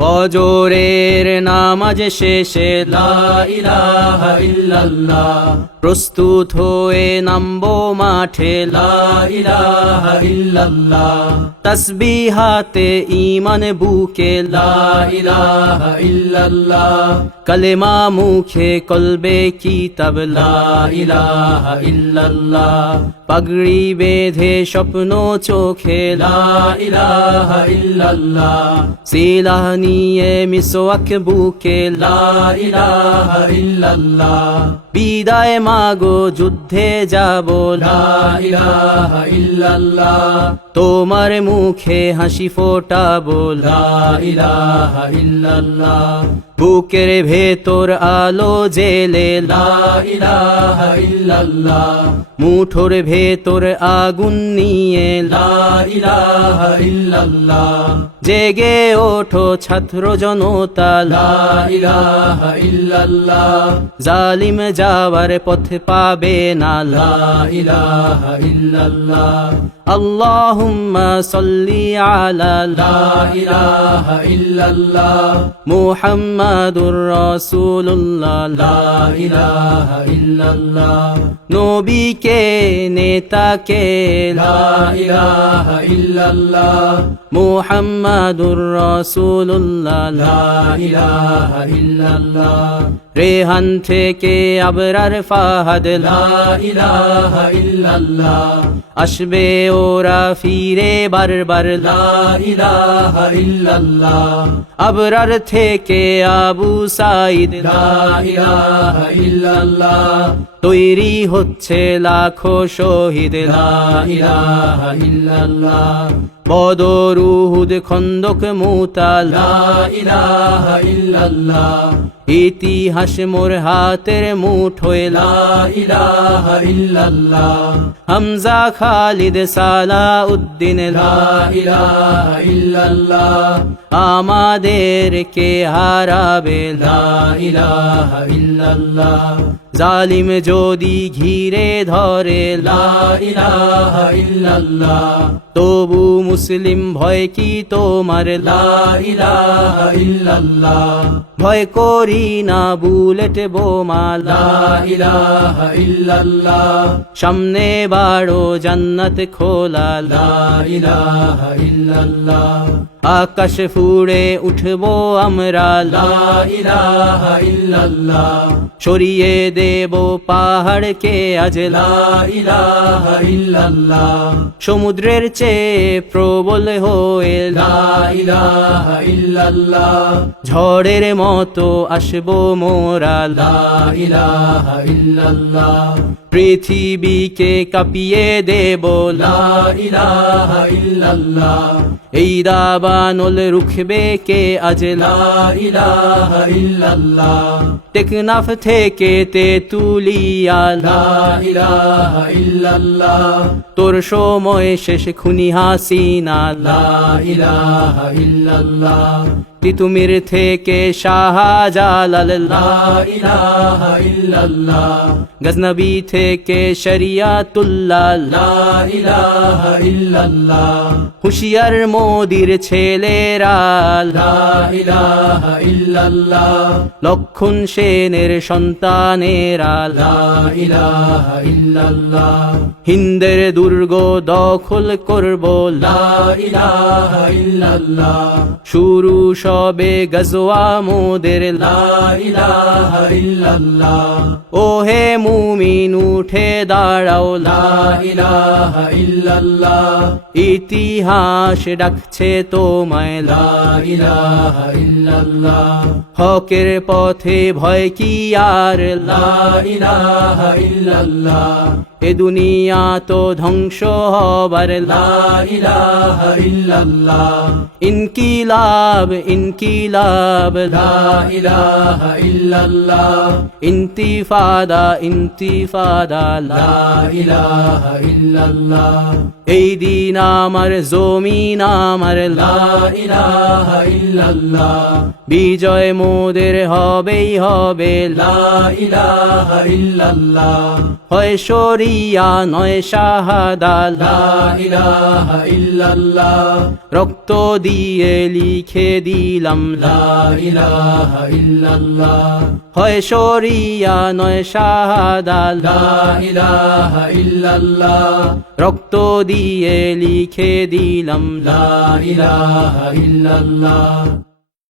ফজরের নামাজ শেষে লা ইলাহা ইল্লাল্লাহ, প্রস্তুত হয়ে নামবো মাঠে লা ইলাহা ইল্লাল্লাহ, তাসবিহাতে ঈমান বুকে লা ইলাহা ইল্লাল্লাহ, কালেমা মুখে কলবে কিতাব লা ইলাহা ইল্লাল্লাহ, পাগড়ি বেঁধে স্বপ্ন চোখে লা ইলাহা ইল্লাল্লাহ, সিলাহ নিয়ে মিসওয়াক বুকে লা ইলাহা ইল্লাল্লাহ, বিদায় মাগো যুদ্ধে যাব লা ইলাহা ইল্লাল্লাহ, তোমার মুখে হাসি ফোটাবো লা ইলাহা ইল্লাল্লাহ, বুকের ভেতর আলো জেলে লা ইলাহা ইল্লাল্লাহ, মুঠোর ভেতর আগুন নিয়ে লা ইলাহা ইল্লাল্লাহ, জেগে ওঠো ছাত্র জনতা লা ইলাহা ইল্লাল্লাহ, জালিম যাওয়ার পথ পাবে না লা ইলাহা ইল্লাল্লাহ, আল্লাহুম্মা সাল্লি আলা লা ইলাহা ইল্লাল্লাহ, মুহাম্মাদুর রাসূলুল্লাহ লা ইলাহা ইল্লাল্লাহ, নবীকে নেতাকে লা ইলাহা ইল্লাল্লাহ, মুহাম্মাদুর রাসূলুল্লাহ লা ইলাহা ইল্লাল্লাহ, রেহান থেকে আবরার ফাহাদ লা ইলাহা ইল্লাল্লাহ, আসবে ওরা ফিরে বারবার লা ইলাহা ইল্লাল্লাহ, আবরার থেকে আবু সাঈদ লা ইলাহা ইল্লাল্লাহ, তৈরি হচ্ছে লাখো শহীদ লা ইলাহা ইল্লাল্লাহ, বদর উহুদ খন্দক মুতা লা ইলাহা ইল্লাল্লাহ, ইতিহাস মোর হাতের মুঠোয় লা ইলাহা ইল্লাল্লাহ, হামজা খালিদ সালাউদ্দিন লা ইলাহা ইল্লাল্লাহ, আমাদেরকে হারাবে লা ইলাহা ইল্লাল্লাহ, জালিম যদি ঘিরে ধরে লা ইলাহা ইল্লাল্লাহ, তবু মুসলিম ভয় কি তোমার লা ইলাহা ইল্লাল্লাহ, ভয় করি না বুলেট বোমা লা ইলাহা ইল্লাল্লাহ, সামনে বাড়ো জান্নাত খোলা লা ইলাহা ইল্লাল্লাহ, আকাশ ফুড়ে উঠবো আমরা লা ইলাহা ইল্লাল্লাহ, সরিয়ে দেব পাহাড়কে আজ লা ইলাহা ইল্লাল্লাহ, সমুদ্রের চেয়ে প্রবল হয়ে লা ইলাহা ইল্লাল্লাহ, ঝড়ের মতো আসবো মোরা লা ইলাহা ইল্লাল্লাহ, পৃথিবীকে কাঁপিয়ে দেব লা ইলাহা ইল্লাল্লাহ, এই দাবানল রুখবে কে আজ লা ইলাহা ইল্লাল্লাহ, টেকনাফ থেকে তেতুলিয়া লা ইলাহা ইল্লাল্লাহ, তোর সময় শেষ খুনি হাসিনা লা ইলাহা ইল্লাল্লাহ, তিতুমির থেকে শাহজালাল লা ইলাহা ইল্লাল্লাহ, গজনবী থেকে শরিয়াতুল্লাহ লা ইলাহা ইল্লাল্লাহ, হুশিয়ার মোদির ছেলেরা লা ইলাহা ইল্লাল্লাহ, লক্ষণ সেনের সন্তানেরা লা ইলাহা ইল্লাল্লাহ, হিন্দের দুর্গ দখল করব লা ইলাহা ইল্লাল্লাহ, শুরু সবে গজওয়া মোদের লা ইলাহা ইল্লাল্লাহ, ওহে মুমিন উঠে দাঁড়াও লা ইলাহা ইল্লাল্লাহ, ইতিহাস ডাকছে তোমায় লা ইলাহা ইল্লাল্লাহ, হকের পথে ভয় কি আর লা ইলাহা ইল্লাল্লাহ, এ দুনিয়া তো ধ্বংস হবার লা ইলাহা ইল্লাল্লাহ, ইনকিলাব ইনকিলাব লা ইলাহা ইল্লাল্লাহ, ইন্তিফাদা ইন্তিফাদা লা ইলাহা ইল্লাল্লাহ, এই দিন আমার জমিন আমার লা ইলাহা ইল্লাল্লাহ, বিজয় মোদের হবেই হবে লা ইলাহা ইল্লাল্লাহ, হয় শরীর শরিয়া নয় শাহাদা লা ইলাহা ইল্লাল্লাহ রক্ত দিয়ে লিখে দিলাম লা ইলাহা ইল্লাল্লাহ হয় শরিয়া নয় শাহাদা লা ইলাহা ইল্লাল্লাহ রক্ত দিয়ে লিখে দিলাম লা ইলাহা ইল্লাল্লাহ